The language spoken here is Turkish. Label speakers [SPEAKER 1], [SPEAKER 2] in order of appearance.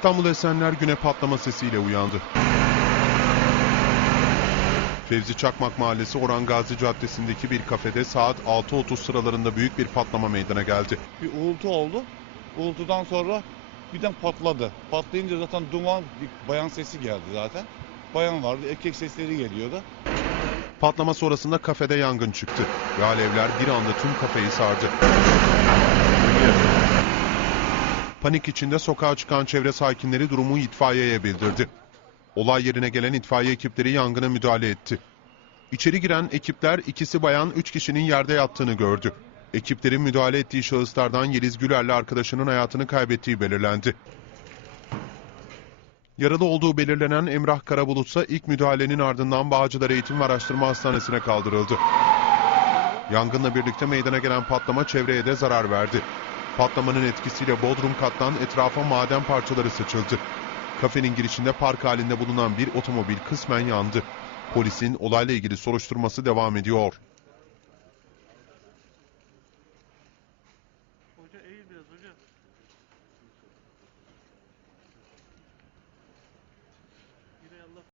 [SPEAKER 1] İstanbul Esenler güne patlama sesiyle uyandı. Fevzi Çakmak Mahallesi Orhan Gazi Caddesi'ndeki bir kafede saat 6.30 sıralarında büyük bir patlama meydana geldi.
[SPEAKER 2] Bir uğultu oldu. Uğultudan sonra birden patladı. Patlayınca zaten duman, bir bayan sesi geldi zaten. Bayan vardı, erkek sesleri geliyordu.
[SPEAKER 1] Patlama sonrasında kafede yangın çıktı ve alevler bir anda tüm kafeyi sardı. Panik içinde sokağa çıkan çevre sakinleri durumu itfaiyeye bildirdi. Olay yerine gelen itfaiye ekipleri yangına müdahale etti. İçeri giren ekipler ikisi bayan üç kişinin yerde yattığını gördü. Ekiplerin müdahale ettiği şahıslardan Yeliz Güler'le arkadaşının hayatını kaybettiği belirlendi. Yaralı olduğu belirlenen Emrah Karabulut ise ilk müdahalenin ardından Bağcılar Eğitim ve Araştırma Hastanesi'ne kaldırıldı. Yangınla birlikte meydana gelen patlama çevreye de zarar verdi. Patlamanın etkisiyle bodrum kattan etrafa maden parçaları saçıldı. Kafenin girişinde park halinde bulunan bir otomobil kısmen yandı. Polisin olayla ilgili soruşturması devam ediyor. Hoca biraz hoca.